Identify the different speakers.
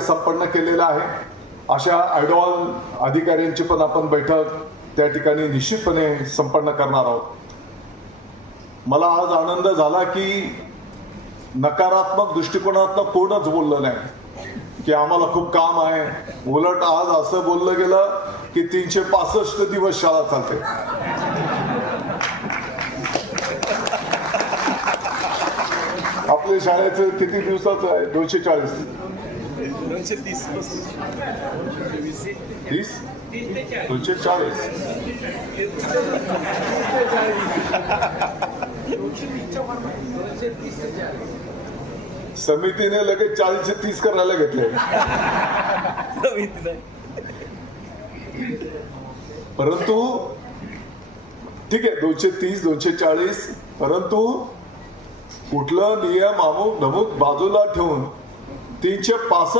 Speaker 1: संपन्न केलेलं आहे. अशा आयडॉल अधिकाऱ्यांची पण आपण बैठक त्या ठिकाणी निश्चितपणे संपन्न करणार आहोत. मला आज आनंद झाला की नकारात्मक दृष्टिकोनातनं कोणच बोललं नाही. की आम्हाला खूप काम आहे. उलट आज असं बोललं गेलं की तीनशे पासष्ट दिवस शाळा चालते. आपल्या शाळेचं किती दिवसाचं आहे? दोनशे चाळीस.
Speaker 2: दोनशे तीस
Speaker 1: तीस? दोनशे चाळीस. समितीने लगेच चाळीसशे तीस करायला घेतले. परंतु ठीक आहे दोनशे तीस दोनशे चाळीस परंतु कुठलं नियम अमुक धमुक बाजूला ठेवून तीनशे पासष्ट